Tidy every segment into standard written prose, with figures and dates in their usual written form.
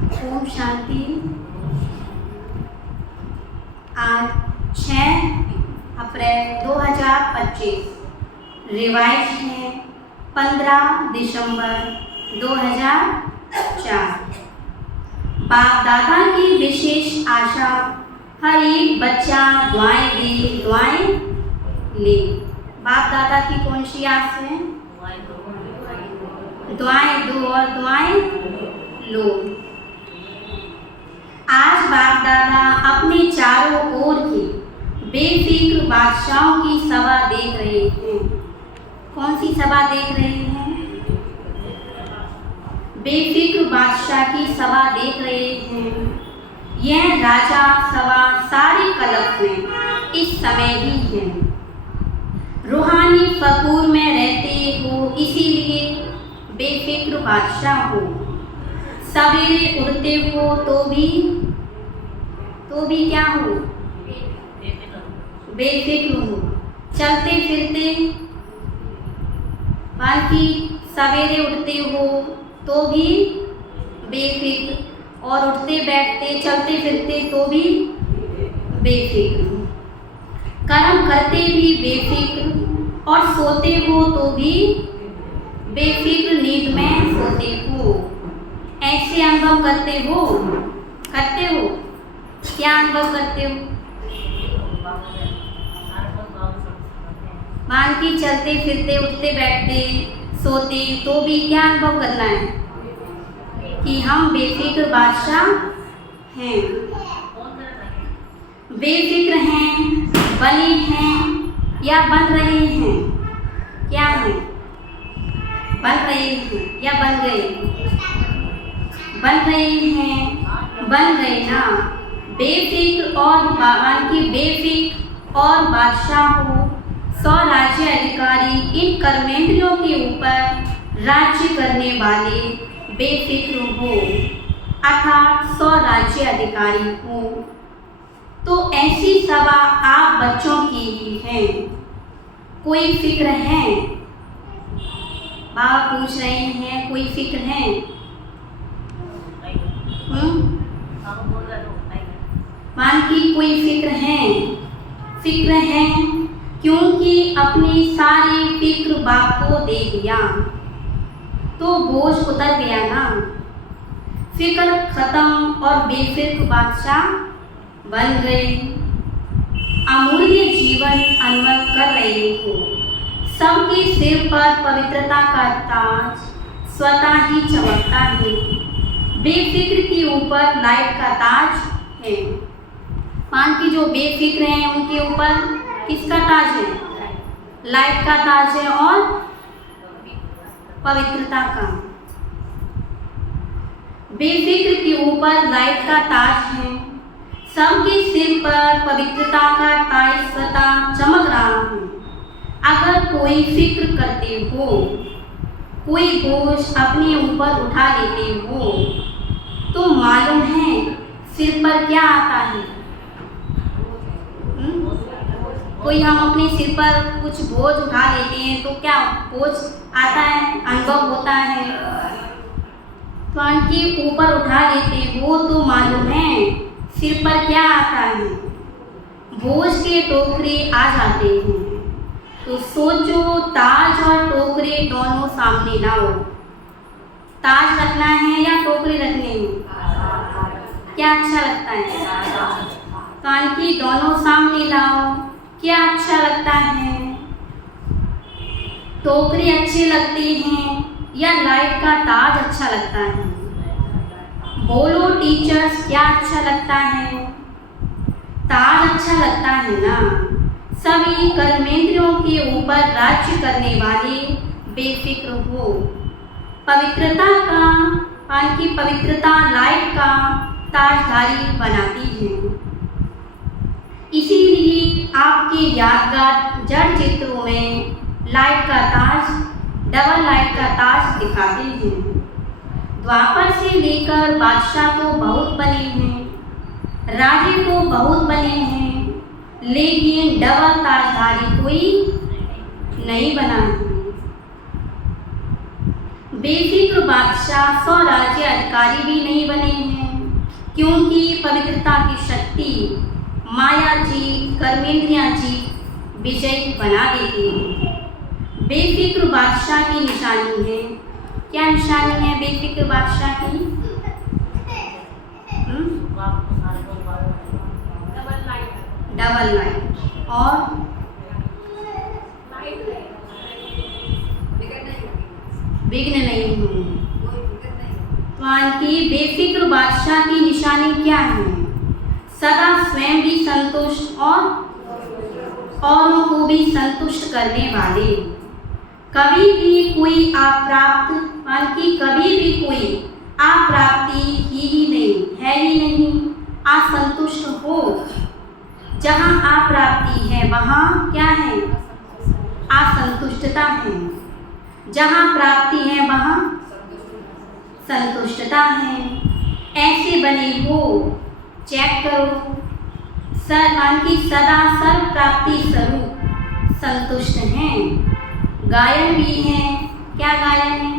ओम शांति। आज 6 अप्रैल 2025, रिवाइज है 15 दिसंबर 2004। बाप दादा की विशेष आशा, हर एक बच्चा दुआएं दे, दुआएं ले। बाप दादा की कौन सी आस है? दुआएं दो और दुआएं लो। आज बाप दादा अपने चारों ओर की बेफिक्र बादशाहों की सभा देख रहे हैं। कौन सी सभा देख रहे हैं? बेफिक्र बादशाह की सभा देख रहे हैं। यह राजा सभा सारे कल्प में इस समय ही है। रूहानी फकूर में रहते हो, इसीलिए बेफिक्र बादशाह हो। सवेरे उठते हो तो भी क्या हो? बेफिक्र हो। चलते फिरते, बाकी सवेरे उठते हो तो भी बेफिक्र, और उठते बैठते चलते फिरते तो भी बेफिक्र। कर्म करते भी बेफिक्र और सोते हो तो भी बेफिक्र नींद में सोते हो। ऐसे अनुभव करते हो? क्या अनुभव करते हो? मान की चलते फिरते उठते बैठते सोते तो भी क्या अनुभव करना है? कि हम बेफिक्र बादशाह हैं। बेफिक्र हैं, बने हैं या बन रहे हैं? क्या है? बन रहे हैं या बन गए? बन रहे हैं, बन गए ना। बेफिक्र और बेफिक्र और बादशाह हो, स्वराज्य अधिकारी, इन कर्मेंद्रियों के ऊपर राज्य करने वाले बेफिक्र हो, अर्थात स्वराज्य अधिकारी हो। तो ऐसी सभा आप बच्चों की ही है। कोई फिक्र है? बाबा पूछ रहे हैं, कोई फिक्र है? मान की कोई फिक्र है? फिक्र है क्योंकि अपनी सारी फिक्र बाप को दे दिया तो बोझ उतर गया ना। फिक्र खत्म और बेफिक्र बादशाह बन गए। अमूल्य जीवन अनुभव कर रहे हो। सबके सिर पर पवित्रता का ताज स्वतः ही चमकता है। बेफिक्र के ऊपर लाइट का ताज है। मान की जो बेफिक्र हैं उनके ऊपर किसका ताज है? लाइट का ताज है और पवित्रता का। बेफिक्र के ऊपर लाइट का ताज है। सबके सिर पर पवित्रता का ताज स्वतः चमक रहा है। अगर कोई फिक्र करते हो, कोई बोझ अपने ऊपर उठा लेते हो, तो मालूम है सिर पर क्या आता है? कोई हम अपने सिर पर कुछ बोझ उठा लेते हैं तो क्या बोझ आता है, अनुभव होता है। तो उनके ऊपर उठा लेते हो तो मालूम है सिर पर क्या आता है? बोझ के टोकरे आ जाते हैं। तो सोचो, ताज और टोकरे दोनों सामने लाओ। ताज रखना है या टोकरे रखने हैं? क्या अच्छा लगता है? कान की दोनों सामने लाओ। क्या अच्छा लगता है? टोकरे अच्छे लगते हैं या लाइट का ताज अच्छा लगता है? बोलो टीचर्स, क्या अच्छा लगता है? ताज अच्छा लगता है ना। सभी कर्मेंद्रियों के ऊपर राज्य करने वाले बेफिक्र हो। पवित्रता का, पान की पवित्रता लाइट का ताजधारी बनाती है। इसीलिए आपके यादगार जड़ चित्रों में लाइट का ताज, डबल लाइट का ताज दिखाते हैं। द्वापर से लेकर बादशाह तो बहुत बने हैं, राजे तो बहुत बने हैं, लेकिन डबल ताजधारी कोई नहीं बना है। बेफिक्र बादशाह स्वराज्य अधिकारी भी नहीं बने हैं, क्योंकि पवित्रता की शक्ति माया जीत, कर्मेंद्रियां जीत विजय बना देती है। बेफिक्र बादशाह की निशानी है, क्या निशानी है बेफिक्र बादशाह की? डबल लाइट और विघ्न नहीं होंगे। की बेफिक्र बादशाह की निशानी क्या है? सदा स्वयं भी संतुष्ट और औरों को भी संतुष्ट करने वाले। कभी भी कोई अप्राप्त की कभी भी कोई अप्राप्ति ही नहीं है, ही नहीं असंतुष्ट हो। जहाँ अप्राप्ति है वहाँ क्या है? असंतुष्टता है। जहाँ प्राप्ति है वहाँ संतुष्टता है। ऐसे बने हो, चेक करो। की सदा सर्व प्राप्ति स्वरूप संतुष्ट हैं। गायन भी है, क्या गायन है?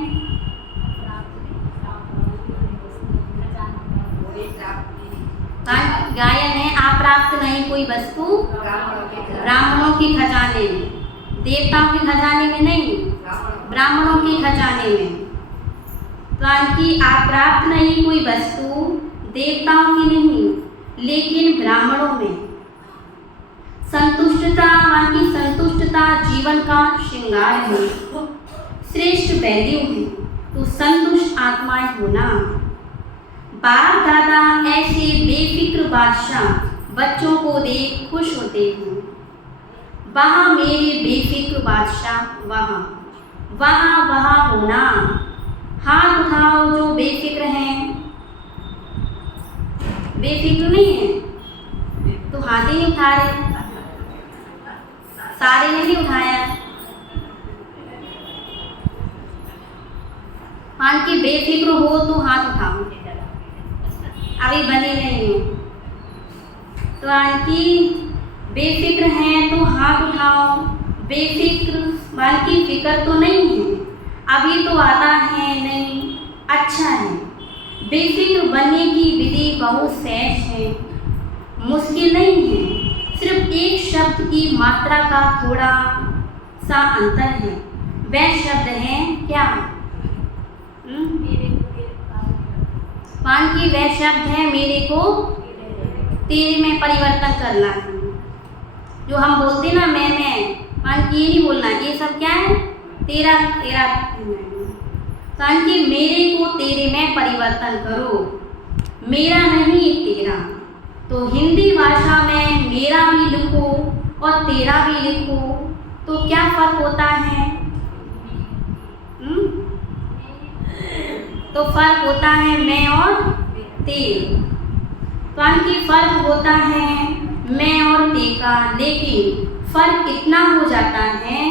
गायन है अप्राप्त नहीं कोई वस्तु ब्राह्मणों के खजाने में, देवताओं के खजाने में नहीं, ब्राह्मणों के खजाने में। की अप्राप्त नहीं कोई वस्तु देवताओं की नहीं, लेकिन ब्राह्मणों में। संतुष्टता की संतुष्टता जीवन का श्रृंगार है, श्रेष्ठ वैल्यू है। तो संतुष्ट आत्माएं होना। बाप दादा ऐसे बेफिक्र बादशाह बच्चों को देख खुश होते हैं। वहाँ मेरे बेफिक्र बादशाह वहाँ वहाँ वहाँ होना। हाथ उठाओ जो बेफिक्र हैं। बेफिक्र नहीं है तो हाथ ही नहीं उठा रहे, सारे ने नहीं उठाया। मान की बेफिक्र हो तो हाथ उठाओ, अभी बने नहीं हो। तो की बेफिक्र हैं तो हाथ उठाओ। बेफिक्र मान की फिक्र तो नहीं है, अभी तो आता है नहीं, अच्छा है। बेफिक्र बनने की विधि बहुत सहज है, मुश्किल नहीं है। सिर्फ एक शब्द की मात्रा का थोड़ा सा अंतर है। वह शब्द है क्या? मान की वह शब्द है मेरे को तेरे में परिवर्तन करना है। जो हम बोलते ना मैं मान की ये नहीं बोलना, ये सब क्या है? तेरा तेरा। मान की मेरे को तेरे में परिवर्तन करो, मेरा नहीं तेरा। तो हिंदी भाषा में मेरा भी लिखो और तेरा भी लिखो तो क्या फर्क होता है? तो फर्क होता है मैं और ते। की फर्क होता है मैं और ते का, लेकिन फर्क इतना हो जाता है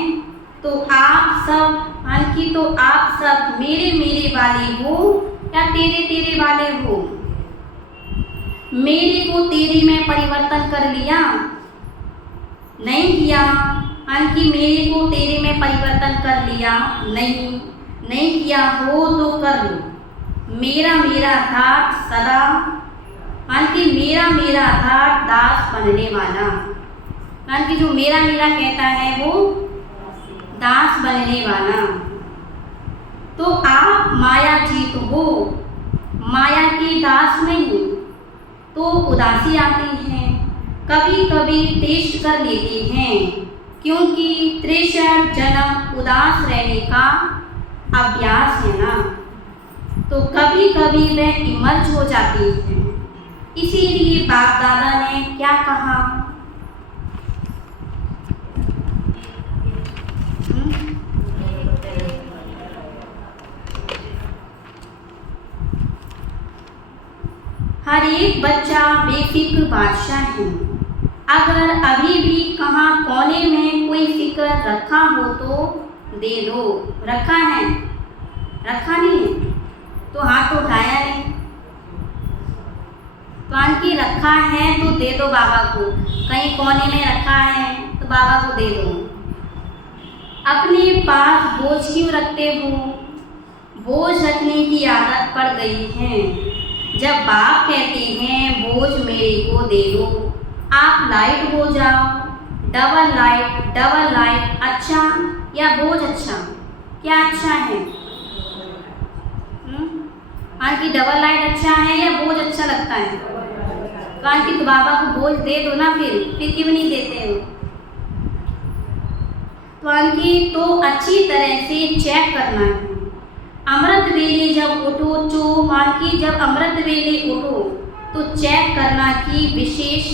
तो आप सब की तो आप सब मेरे मेरे वाले हो या तेरे तेरे वाले हो। मेरे को तेरे में परिवर्तन कर लिया नहीं किया। की मेरे को तेरे में परिवर्तन कर लिया नहीं किया हो तो कर लो। मेरा मेरा अर्थात सदा की मेरा मेरा अर्थात दास बनने वाला। की जो मेरा मेरा कहता है वो दास बनने वाला। तो आप माया जीत हो, माया के दास नहीं। तो उदासी आती है, कभी कभी टेस्ट कर लेते हैं, क्योंकि 63 जन्म उदास रहने का अभ्यास है ना। तो कभी कभी वह इमर्ज हो जाती है। इसीलिए बाप दादा ने क्या कहा? हर एक बच्चा बेफिक्र बादशाह है। अगर अभी भी कहाँ कोने में कोई फिक्र रखा हो तो दे दो। रखा है? रखा नहीं है तो हाथ तो उठाया नहीं। की रखा है तो दे दो बाबा को। कहीं कोने में रखा है तो बाबा को दे दो। अपने पास बोझ क्यों रखते हो? बोझ रखने की आदत पड़ गई है। जब बाप कहते हैं बोझ मेरे को दे दो, आप लाइट हो जाओ, डबल लाइट अच्छा या बोझ अच्छा, क्या अच्छा है? आंटी डबल लाइट अच्छा है या बोझ अच्छा लगता है? तो आंटी तो बाबा को बोझ दे दो ना, फिर क्यों नहीं देते हो? तो आंटी तो अच्छी तरह से चेक करना है। अमृत वेले जब उठो तो मांकी जब अमृत वेले उठो तो चेक करना कि विशेष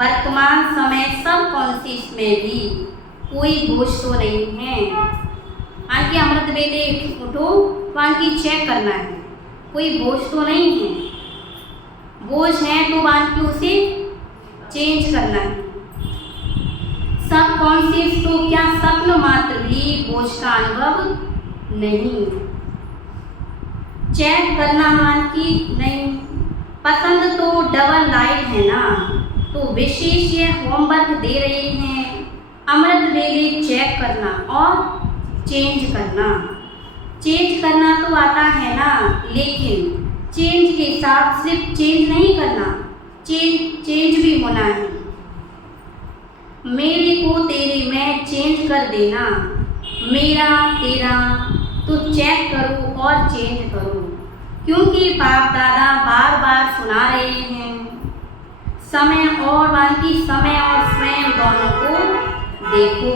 वर्तमान समय सब कॉन्शियस में भी कोई बोझ तो नहीं है। आंकी अमृत वेले उठो तो आंकी चेक करना है कोई बोझ तो नहीं है। बोझ है तो आंकी उसे चेंज करना है। सब कॉन्शियस तो क्या स्वप्न मात्र भी बोझ का अनुभव नहीं। चेक करना मान की नहीं, पसंद तो डबल लाइट है ना, तो विशेष ये होमवर्क दे रहे हैं। अमृत वेले चेक करना और चेंज करना। चेंज करना तो आता है ना, लेकिन चेंज के साथ सिर्फ चेंज नहीं करना, चेंज भी होना है। मेरे को तेरे में चेंज कर देना, मेरा तेरा तो चेक करो और चेंज करो, क्योंकि बाप दादा बार बार सुना रहे हैं समय और बाकी समय और स्वयं दोनों को देखो।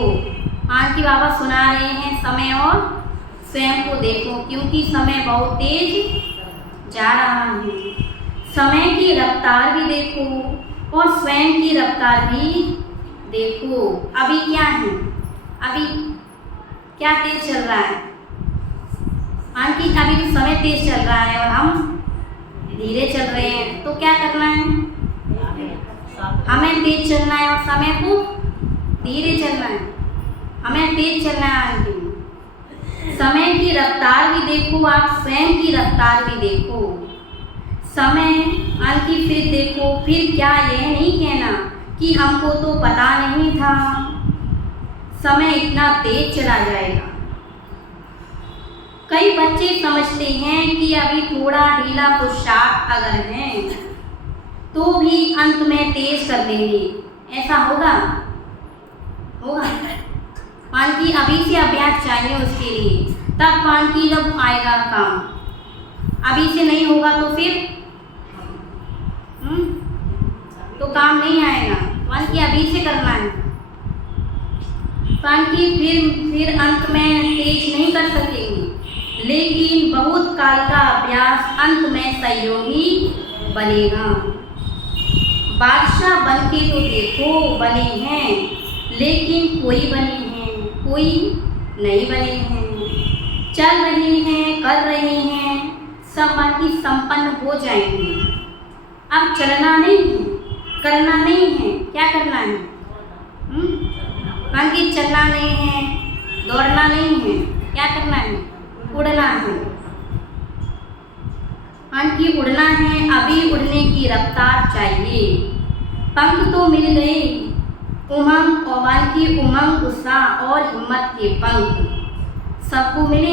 आंटी बाबा सुना रहे हैं समय और स्वयं को देखो, क्योंकि समय बहुत तेज जा रहा है। समय की रफ्तार भी देखो और स्वयं की रफ्तार भी देखो। अभी क्या है, अभी क्या तेज चल रहा है? आंटी अभी तो समय तेज चल रहा है और हम धीरे चल रहे हैं, तो क्या करना है? हमें तेज चलना है और समय को धीरे चलना है। हमें तेज चलना है आंटी। समय की रफ्तार भी देखो, आप स्वयं की रफ्तार भी देखो। समय आंटी फिर देखो, फिर क्या यह नहीं कहना कि हमको तो पता नहीं था समय इतना तेज चला जाएगा। कई बच्चे समझते हैं कि अभी थोड़ा ढीला पोशाक अगर है तो भी अंत में तेज कर देंगे। ऐसा होगा? मान की अभी से अभ्यास चाहिए उसके लिए, तब मान की जब आएगा काम। अभी से नहीं होगा तो फिर तो काम नहीं आएगा। मान की अभी से करना है, मान की फिर अंत में तेज नहीं कर सकेंगे, लेकिन बहुत काल का अभ्यास अंत में सहयोगी बनेगा। बादशाह बन के तो देखो बने हैं, लेकिन कोई बने हैं कोई नहीं बने हैं। चल रहे हैं, कर रहे हैं, सब बाकी संपन्न हो जाएंगे। अब चलना नहीं है, करना नहीं है, क्या करना है? बाकी चलना नहीं है, दौड़ना नहीं है, क्या करना है? उड़ना है। आंटी उड़ना है, अभी उड़ने की रफ्तार चाहिए। पंख तो मिल गए, उमंग और बाकी उमंग उत्साह और हिम्मत के पंख सबको मिले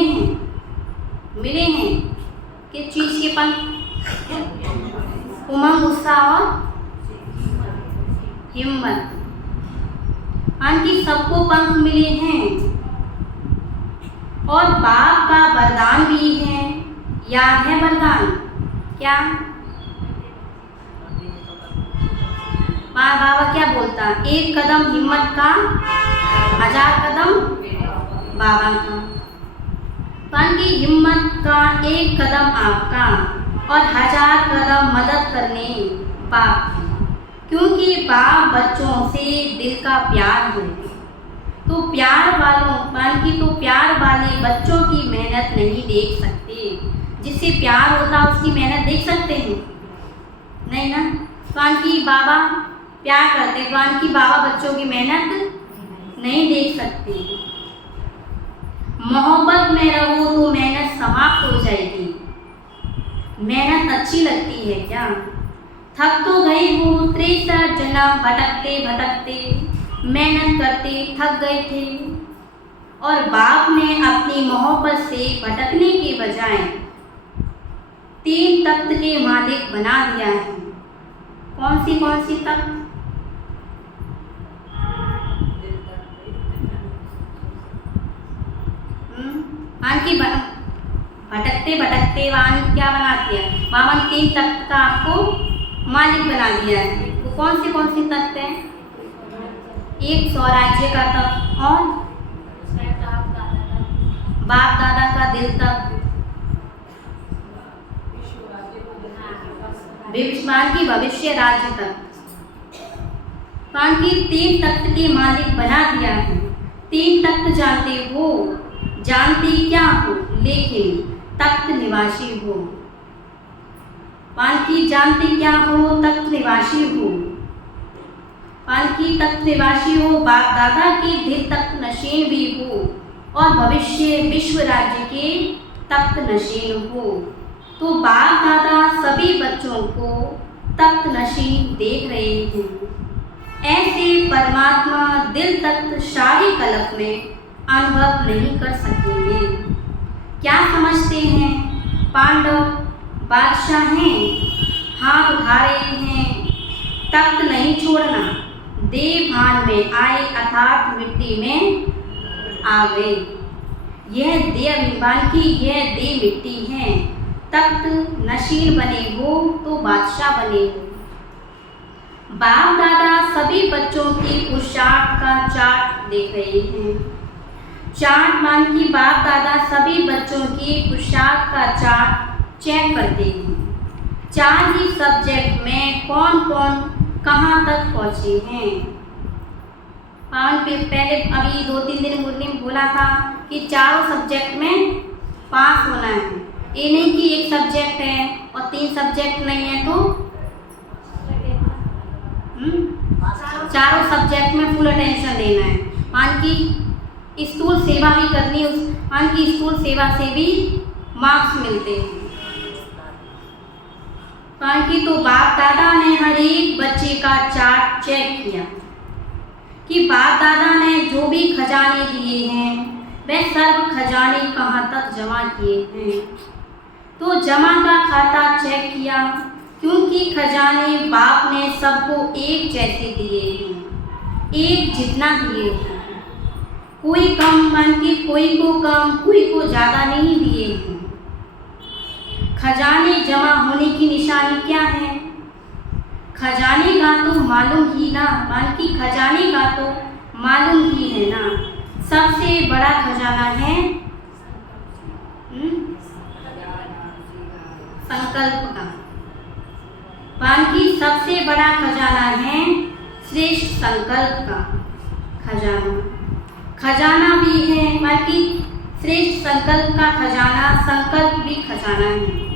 हैं। किस चीज़ के पंख? उमंग उत्साह और हिम्मत। आंटी सबको पंख मिले हैं और बाप का वरदान भी है। याद है वरदान क्या? माँ बाबा क्या बोलता? एक कदम हिम्मत का, 1000 कदम बाबा का। आंटी हिम्मत का एक कदम आपका और 1000 कदम मदद करने बाप की, क्योंकि बाप बच्चों से दिल का प्यार है। तो प्यार वाले बच्चों की मेहनत नहीं देख सकते। जिससे प्यार होता है उसकी मेहनत देख सकते हैं? नहीं ना। तो आंटी बाबा प्यार करते, तो आंटी बाबा बच्चों की मेहनत नहीं देख सकते। मोहब्बत में रहो तो मेहनत समाप्त हो जाएगी। मेहनत अच्छी लगती है क्या? थक तो गए हो, 63 जन्म भटकते भटकते मेहनत करते थक गए थे और बाप ने अपनी मोहब्बत से भटकने के बजाय 3 तख्त के मालिक बना दिया है। कौन सी तख्त? की भटकते भटकते वाहन क्या बनाती है? वामन 3 तख्त का आपको मालिक बना दिया है। वो कौन सी तख्त है? एक स्वराज्य का तख्त और बाप दादा का दिल तख्त, की भविष्य राज्य तक। पान की 3 तख्त के मालिक बना दिया है। 3 तख्त जानती क्या हो, लेकिन तख्त निवासी हो। पान की जानती क्या हो, तख्त निवासी हो। पान की तख्त निवासी हो, बाप दादा के दिल तख्त नशीन भी हो और भविष्य विश्व राज्य के तख्त नशीन हो। तो बाप दादा सभी बच्चों को तख्त नशीन देख रहे हैं। ऐसे परमात्मा दिल तख्त शाही कल्प में अनुभव नहीं कर सकेंगे। क्या समझते हैं? पांडव बादशाह हैं, हाथ उठा रहे हैं, तख्त नहीं छोड़ना। देह भान में आए अर्थात मिट्टी में आ गए। यह देह अभिमान की यह देह मिट्टी है। तख्त नशीन बने हो तो बादशाह बने हो। बाप दादा सभी बच्चों की पुरुषार्थ का चार्ट देख रहे हैं। चार्ट मान की बाप दादा सभी बच्चों की पुरुषार्थ का चार्ट चेक करते हैं। 4 ही सब्जेक्ट में कौन कौन कहाँ तक पहुँचे हैं। पहले अभी 2-3 दिन मुरली में बोला था कि 4 सब्जेक्ट में पास होना है। ये नहीं कि एक सब्जेक्ट है और 3 सब्जेक्ट नहीं है तो 4 सब्जेक्ट में फुल अटेंशन देना है। मान की स्थूल सेवा भी करनी, मान की स्थूल सेवा से भी मार्क्स मिलते हैं। मान की तो बाप दादा ने हर एक बच्चे का चार्ट चेक किया कि बाप दादा ने जो भी खजाने दिए हैं वह सर्व खजाने कहाँ तक जमा किए हैं। तो जमा का खाता चेक किया, क्योंकि खजाने बाप ने सबको एक जैसे दिए हैं, एक जितना दिए हैं। कोई कम मान के कोई को कम कोई को ज़्यादा नहीं दिए हैं। खजाने जमा होने की निशानी क्या है? खजाने का तो मालूम ही ना, मान की खजाने का तो मालूम ही है ना। सबसे बड़ा खजाना है संकल्प का। मान की सबसे बड़ा खजाना है श्रेष्ठ संकल्प का खजाना। खजाना भी है, मान की श्रेष्ठ संकल्प का खजाना, संकल्प भी खजाना है।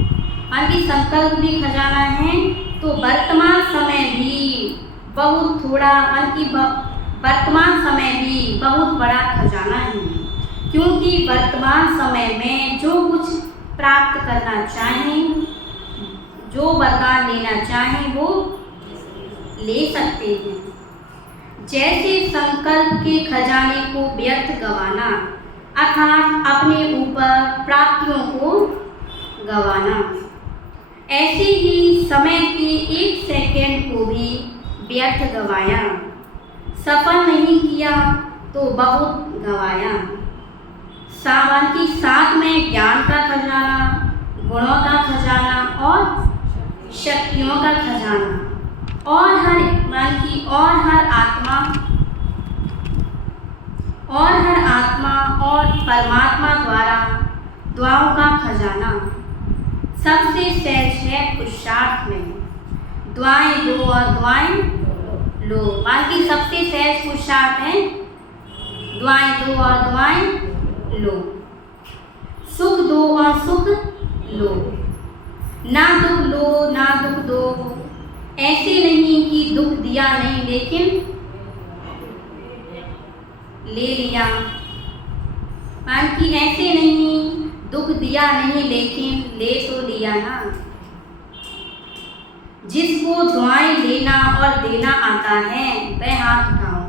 मान की संकल्प भी खजाना है तो वर्तमान समय भी बहुत थोड़ा, मान की वर्तमान समय भी बहुत बड़ा खजाना है। क्योंकि वर्तमान समय में जो कुछ प्राप्त करना चाहें, जो वरदान लेना चाहें वो ले सकते हैं। जैसे संकल्प के खजाने को व्यर्थ गंवाना अर्थात अपने ऊपर प्राप्तियों को गंवाना, ऐसे ही समय के 1 सेकंड को भी व्यर्थ गंवाया। सफल नहीं किया तो बहुत गंवाया। सामान की साथ में ज्ञान का खजाना, गुणों का खजाना और शक्तियों का खजाना और हर आत्मा और परमात्मा द्वारा दुआओं का खजाना। सबसे सहज है पुरुषार्थ में दुआएं दो और दुआएं लो। मान की सबसे सहज पुरुषार्थ है दुआएं दो और दुआएं लो। सुख दो और सुख लो, ना दुख लो ना दुख दो। ऐसे नहीं कि दुख दिया नहीं लेकिन ले लिया। मान की ऐसे नहीं दुख दिया नहीं लेकिन ले तो लिया ना। जिसको दुआएं लेना और देना आता है वह हाथ उठाओ।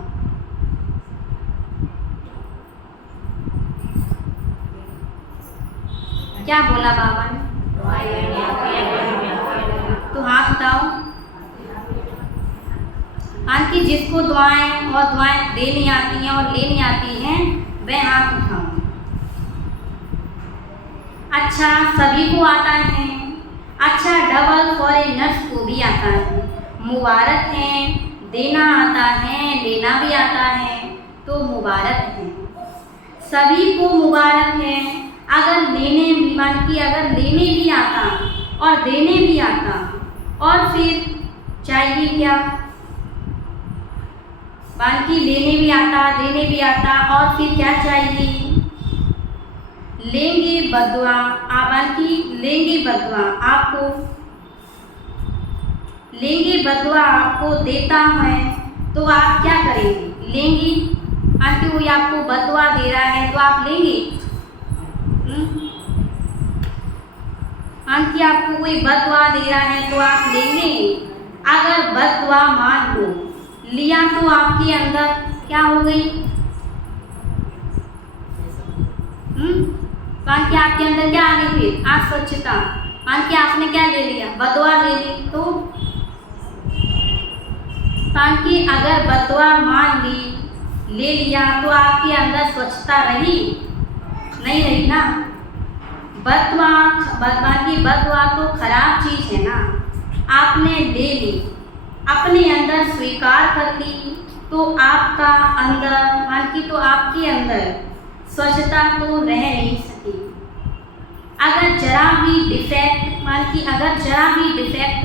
क्या बोला बाबा ने? तो हाथ उठाओ। हाँ कि जिसको दुआएं और दुआएं देनी आती हैं और लेनी आती हैं वह हाथ उठाओ। अच्छा, सभी को आता है। अच्छा, डबल फॉरेनर्स को भी आता है। मुबारक है, देना आता है, लेना भी आता है, तो मुबारक है। सभी को मुबारक है। अगर लेने भी मान की अगर लेने भी आता और देने भी आता और फिर चाहिए क्या? बाकी लेने भी आता, देने भी आता और फिर क्या चाहिए? लेंगे बद्दुआ। बाकी लेंगे बद्दुआ आपको, लेंगे बद्दुआ आपको देता है तो आप क्या करेंगे? लेंगे। बाकी कोई आपको बद्दुआ दे रहा है तो आप लेंगे? बाकी आपको कोई बद्दुआ दे रहा है तो आप लेंगे? अगर बद्दुआ मान लो लिया तो आपके अंदर क्या हो गई? बाकी आपके अंदर क्या आ गई? फिर अस्वच्छता। बाकी आपने क्या ले लिया? बद्दुआ ले ली। तो बाकी अगर बद्दुआ मान ली, ले लिया तो आपके अंदर स्वच्छता रही? नहीं रही ना। बाकी बद्दुआ तो खराब चीज है ना। आपने ले ली, अपने अंदर स्वीकार कर ली तो आपका अंदर बाकी तो आपके अंदर स्वच्छता तो रह नहीं सकी। अगर जरा भी डिफेक्ट बाकी अगर जरा भी डिफेक्ट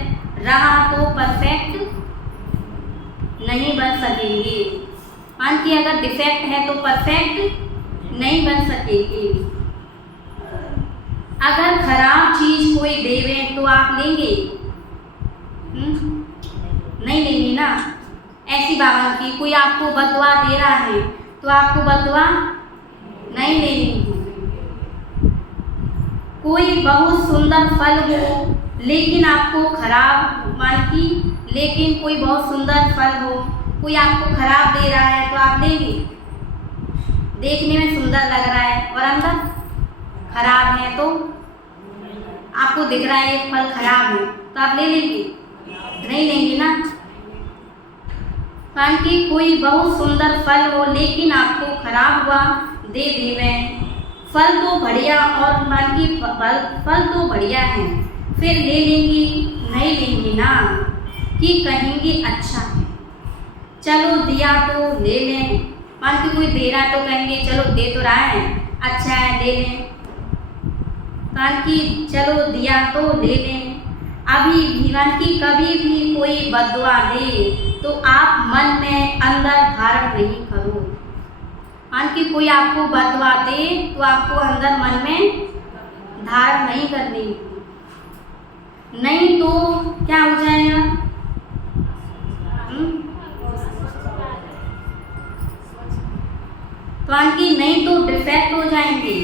रहा तो परफेक्ट नहीं बन सकेंगे। बाकी अगर डिफेक्ट है तो परफेक्ट नहीं बन सकेगी। अगर खराब चीज कोई देवे तो आप लेंगे? नहीं लेंगे ना। ऐसी बाबा की कोई आपको बद्दुआ दे रहा है तो आपको बद्दुआ नहीं लेनी। कोई बहुत सुंदर फल हो लेकिन आपको खराब बाकी लेकिन कोई बहुत सुंदर फल हो, कोई आपको खराब दे रहा है तो आप लेंगे? देखने में सुंदर लग रहा है और अंदर खराब है तो आपको दिख रहा है ये फल खराब है तो आप ले लेंगे? नहीं लेंगे ना। बाकी कोई बहुत सुंदर फल हो लेकिन आपको खराब हुआ दे देवे। फल तो बढ़िया और बाकी फल तो बढ़िया है फिर ले लेंगी? नहीं लेंगी ना कि कहेंगे अच्छा है। चलो दिया तो ले लें। बाकी कोई दे रहा है तो कहेंगे चलो दे तो रहा है, अच्छा है ले लें। बाकी चलो दिया तो ले लें। अभी भी बाकी कभी भी कोई बद्दुआ दे तो आप मन में अंदर धारण नहीं करो। बाकी कोई आपको बद्दुआ दे तो आपको अंदर मन में धारण नहीं करनी, नहीं तो क्या हो जाएगा? बाकी नहीं तो डिफेक्ट हो जाएंगे।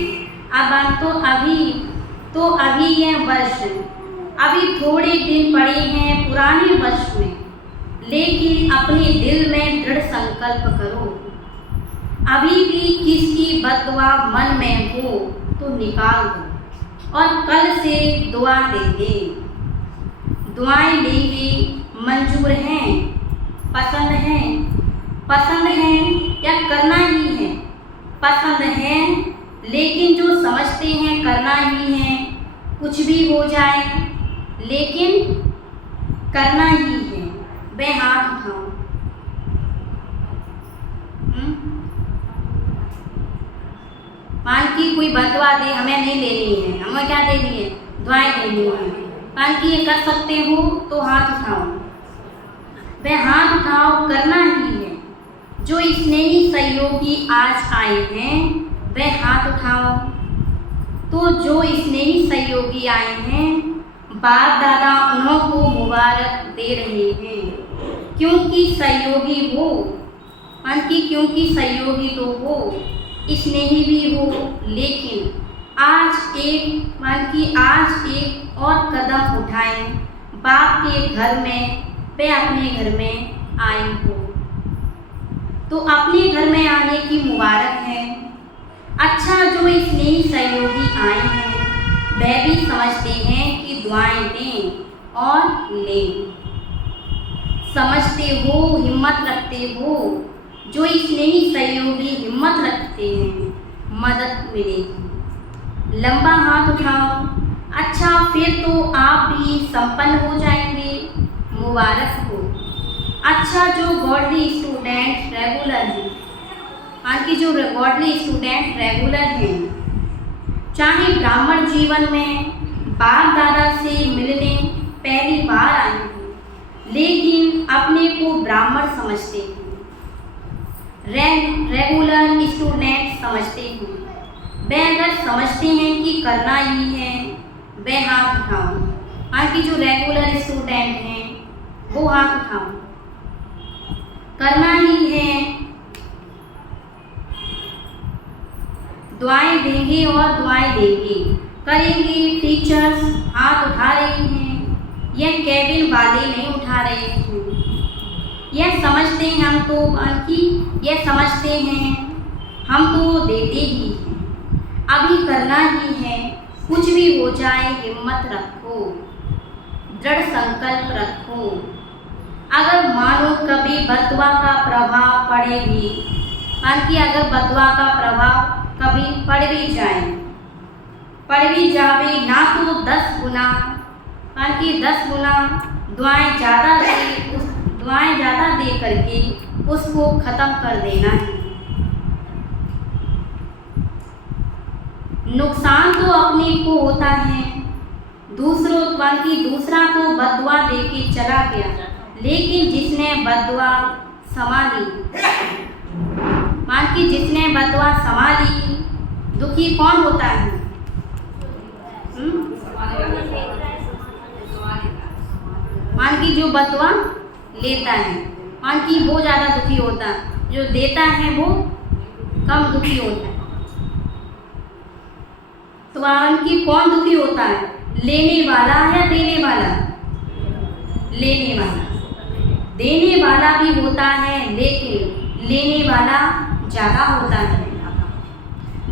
अब तो अभी ये वर्ष अभी थोड़े दिन पड़े हैं पुराने वर्ष में, लेकिन अपने दिल में दृढ़ संकल्प करो। अभी भी किसकी बद्दुआ मन में हो तो निकाल दो और कल से दुआ देंगे। दुआएं लेंगे मंजूर हैं, पसंद है या करना ही है? पसंद है लेकिन जो समझते हैं करना ही है, कुछ भी हो जाए लेकिन करना ही है। वे हाथ उठाओ। मान की कोई बद्दुआ दे हमें नहीं लेनी है, हमें क्या देनी है? दुआएं देनी है। मान की ये कर सकते हो तो हाथ उठाओ। वे हाथ उठाओ, करना ही है। जो स्नेही सहयोगी आज आए हैं वे हाथ उठाओ। तो जो स्नेही सहयोगी आए हैं बाप दादा उन्हों को मुबारक दे रहे हैं, क्योंकि सहयोगी हो क्योंकि सहयोगी तो हो, स्नेही भी हो, लेकिन आज एक और कदम उठाएं बाप के घर में, वे अपने घर में आए हो तो अपने घर में आने की मुबारक है। अच्छा, जो स्नेही सहयोगी आए हैं वह भी समझते हैं कि दुआएं दें और लें। समझते हो, हिम्मत रखते हो, जो स्नेही सहयोगी हिम्मत रखते हैं, मदद मिलेगी। लंबा हाथ उठाओ। अच्छा, फिर तो आप भी संपन्न हो जाएंगे, मुबारक हो। अच्छा, जो गॉडली स्टूडेंट रेगुलर हैं, आपकी जो गॉडली स्टूडेंट रेगुलर हैं, चाहे ब्राह्मण जीवन में बाप दादा से मिलने पहली बार आए हैं, लेकिन अपने को ब्राह्मण समझते हैं, रेगुलर स्टूडेंट समझते हैं, वे अगर समझते हैं कि करना ही है, वे हाथ उठाओ। आपकी जो रेगुलर स्टूडेंट हैं वो हाथ उठाओ। करना ही है, दुआएं देंगे और दुआएं देंगे, करेंगे। टीचर्स हाथ उठा रही हैं, यह केबिन वाले नहीं उठा रहे हैं। यह समझते हैं हम तो कि यह समझते हैं हम तो देते ही हैं, अभी करना ही है। कुछ भी हो जाए हिम्मत रखो, दृढ़ संकल्प रखो। अगर मानो कभी बददुआ का प्रभाव पड़े भी, कि अगर बददुआ का प्रभाव कभी पड़ भी जावे ना तो 10 गुना, कि 10 गुना दुआएं ज़्यादा दे करके उसको ख़त्म कर देना है। नुकसान तो अपने को होता है, दूसरा तो बददुआ दे के चला गया, लेकिन जिसने बददुआ संभाली, जिसने बददुआ संभाली, दुखी कौन होता है? जो बददुआ लेता है, वो ज़्यादा दुखी होता है, जो देता है वो कम दुखी होता है। तो कौन दुखी होता है, लेने वाला या देने वाला? लेने वाला। देने वाला भी होता है, लेकिन लेने वाला ज़्यादा होता है।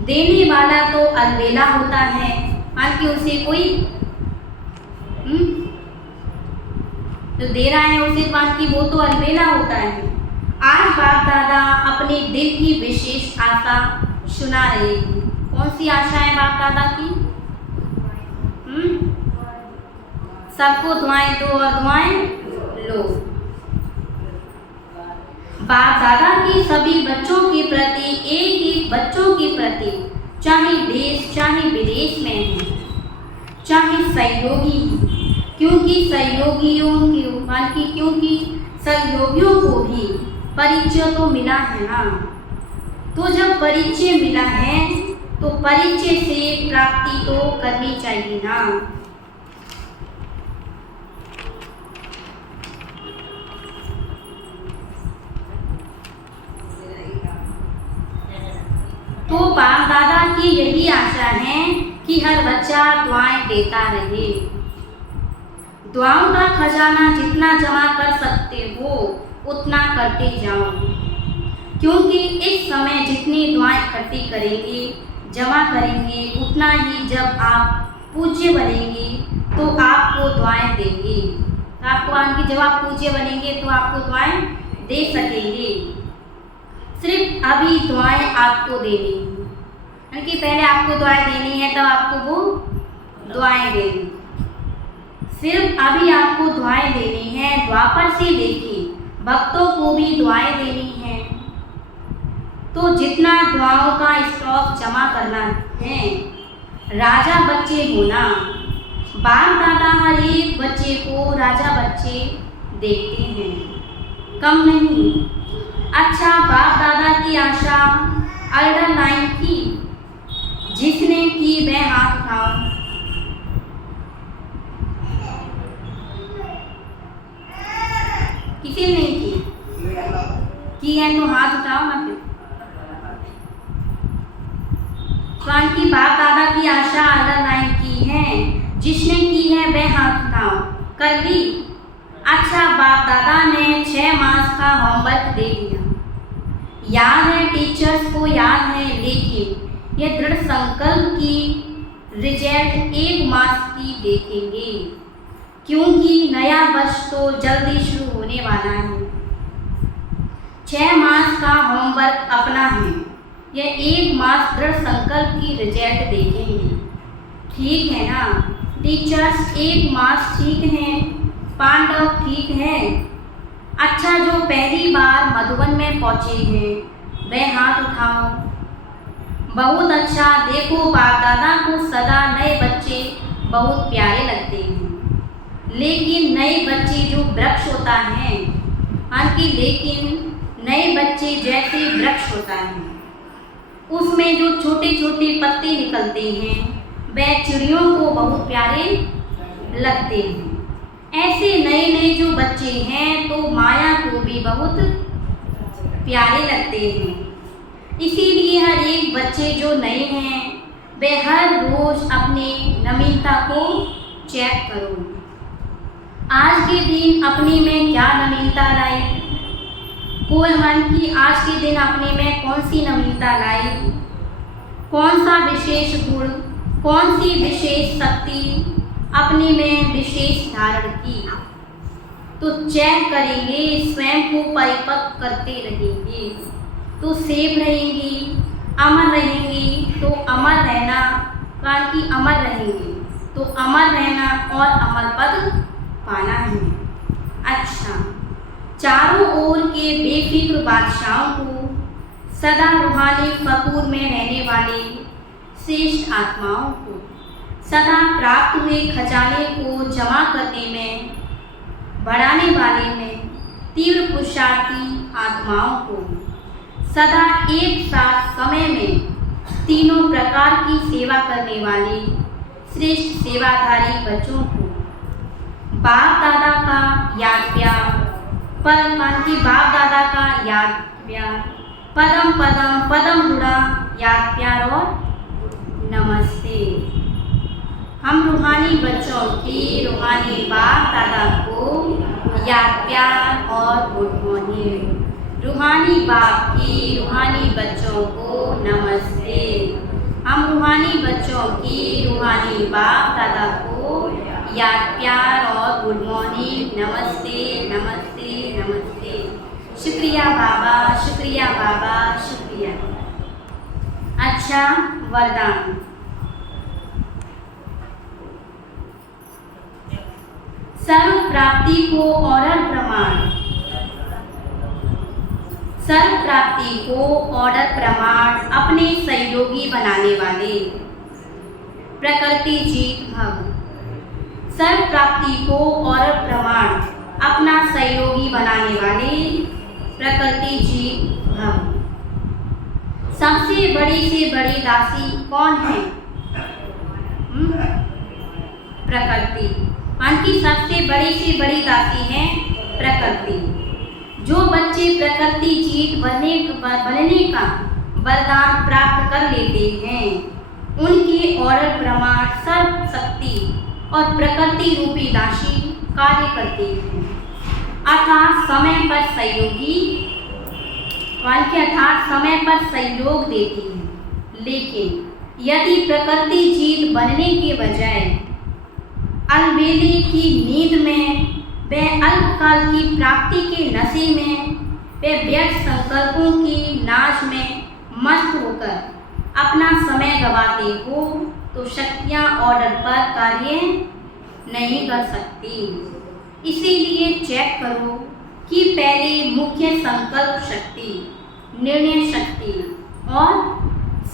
देने वाला तो अलबेला होता है, कि उसे कोई जो दे रहा है उसे की वो तो अलबेला होता है। आज बाप दादा अपने दिल की विशेष आशा सुना रहे हैं। कौन सी आशा है बाप दादा की? सबको दुआएं दो और दुआएं लो। बाप दादा की सभी बच्चों के प्रति, एक बच्चों के प्रति, चाहे देश चाहे विदेश में है, चाहे सहयोगी, क्योंकि सहयोगियों को भी परिचय तो मिला है ना। तो जब परिचय मिला है तो परिचय से प्राप्ति तो करनी चाहिए ना। तो बाप दादा की यही आशा है कि हर बच्चा दुआएं देता रहे। दुआओं का खजाना जितना जमा कर सकते हो उतना करते जाओ, क्योंकि इस समय जितनी दुआएं इकट्ठी करेंगे, जमा करेंगे, उतना ही जब आप पूज्य बनेंगे तो आपको दुआएं देंगे। जब आप पूज्य बनेंगे तो आपको दुआएं दे सकेंगे। सिर्फ अभी दुआएं आपको देनी है, कि पहले आपको दुआएं देनी है तब आपको वो दुआएं देनी। सिर्फ अभी आपको दुआएं देनी है। द्वापर से लेके भक्तों को भी दुआएं देनी है। तो जितना दुआओं का स्टॉक जमा करना है, राजा बच्चे होना। बाप दादा हर एक बच्चे को राजा बच्चे देखते हैं, कम नहीं। अच्छा, बाप दादा की आशा अंडरलाइन की, जिसने की वह हाथ उठाओ। किसी ने नहीं की है तो हाथ उठाओ ना। फिर की बाप दादा की आशा अंडरलाइन की है, जिसने की है वह हाथ उठाओ। कर ली? अच्छा, बाप दादा ने 6 मास का होमवर्क दे दिया, याद है, टीचर्स को याद है, लेकिन यह दृढ़ संकल्प की रिजल्ट 1 मास की देखेंगे, क्योंकि नया वर्ष तो जल्दी शुरू होने वाला है। 6 मास का होमवर्क अपना है, यह 1 मास दृढ़ संकल्प की रिजल्ट देखेंगे। ठीक है ना टीचर्स? 1 मास ठीक है, पांडव ठीक है। अच्छा, जो पहली बार मधुबन में पहुँचे हैं वह हाथ उठाओ। बहुत अच्छा। देखो, बाप दादा को सदा नए बच्चे बहुत प्यारे लगते हैं, लेकिन नए बच्चे जो वृक्ष होता है, लेकिन नए बच्चे जैसे वृक्ष होता है, उसमें जो छोटे छोटे पत्ते निकलते हैं वह चिड़ियों को बहुत प्यारे लगते हैं। ऐसे नए नए जो बच्चे हैं तो माया को भी बहुत प्यारे लगते हैं। इसीलिए हर एक बच्चे जो नए हैं वे हर रोज अपनी नवीनता को चेक करो। आज के दिन अपने में क्या नवीनता लाई? कोई मन की आज के दिन अपने में कौन सी नवीनता लाई? कौन सा विशेष गुण, कौन सी विशेष शक्ति अपने में विशेष धारण की? तो चेक करेंगे, स्वयं को परिपक्व करते रहेंगे तो सेफ रहेंगी, अमर रहेंगी तो अमर रहना, कारण कि अमर रहेंगे तो अमर रहना और अमर पद पाना है। अच्छा, चारों ओर के बेफिक्र बादशाहों को, सदा रूहानी फकूर में रहने वाले श्रेष्ठ आत्माओं को, सदा प्राप्त हुए खजाने को जमा करने में, बढ़ाने वाले में तीव्र पुरुषार्थी आत्माओं को, सदा एक साथ समय में तीनों प्रकार की सेवा करने वाले श्रेष्ठ सेवाधारी बच्चों को, बाप दादा का याद प्यार, परमान की बाप दादा का याद प्यार, पदम पदम पदम गुणा याद प्यार और नमस्ते। हम रूहानी बच्चों की, रूहानी बाप दादा को याद प्यार और गुड मॉर्निंग। रूहानी बाप की, रूहानी बच्चों को नमस्ते। हम रूहानी बच्चों की, रूहानी बाप दादा को याद प्यार और गुड मॉर्निंग, नमस्ते नमस्ते नमस्ते। शुक्रिया बाबा, शुक्रिया बाबा, शुक्रिया। अच्छा, वरदान। सर्व प्राप्ति को ऑर्डर प्रमाण, सर्व प्राप्ति को ऑर्डर प्रमाण अपने सहयोगी बनाने वाले प्रकृति जीत भव। सर्व प्राप्ति को ऑर्डर प्रमाण अपना सहयोगी बनाने वाले प्रकृति जीत भव। सबसे बड़ी से बड़ी दासी कौन है? प्रकृति। की सबसे बड़ी से बड़ी दासी है प्रकृति। जो बच्चे प्रकृति जीत बनने का वरदान प्राप्त कर लेते हैं, उनके ऑर्डर प्रमाण सर्व शक्ति और प्रकृति रूपी दासी कार्य करते हैं, अर्थात समय पर सहयोगी, अर्थात समय पर सहयोग देती है। लेकिन यदि प्रकृति जीत बनने के बजाय अलबेले की नींद में, वह अल्पकाल की प्राप्ति के नशे में, वह व्यर्थ संकल्पों की नाच में मस्त होकर अपना समय गवाते हो, तो शक्तियाँ ऑर्डर पर कार्य नहीं कर सकती। इसीलिए चेक करो कि पहले मुख्य संकल्प शक्ति, निर्णय शक्ति और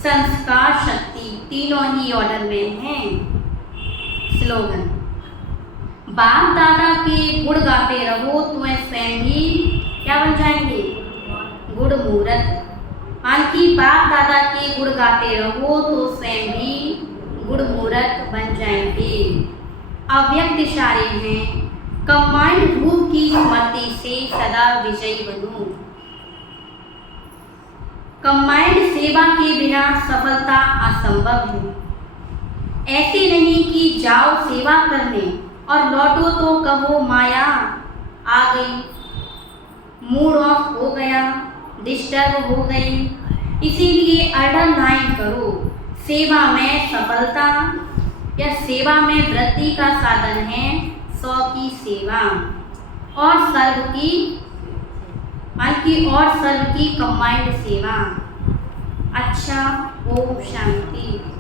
संस्कार शक्ति तीनों ही ऑर्डर में हैं। स्लोगन। बाप दादा के गुण गाते रहो तो वह स्वयं भी क्या बन जाएंगे? गुण मूर्त। की बाप दादा के गुण गाते रहो तो स्वयं भी गुण मूर्त बन जाएंगे। अव्यक्त इशारे हैं, कंबाइंड रूप की स्मृति से सदा विजयी बनो। कंबाइंड सेवा के बिना सफलता असंभव है। ऐसे नहीं कि जाओ सेवा करने और लौटो तो कहो माया आ गई, मूड ऑफ हो गया, डिस्टर्ब हो गई। इसीलिए अंडरलाइन करो, सेवा में सफलता यह सेवा में वृद्धि का साधन है, सौ की सेवा और सर्व की और सर्व की कंबाइंड सेवा। अच्छा, ओम शांति।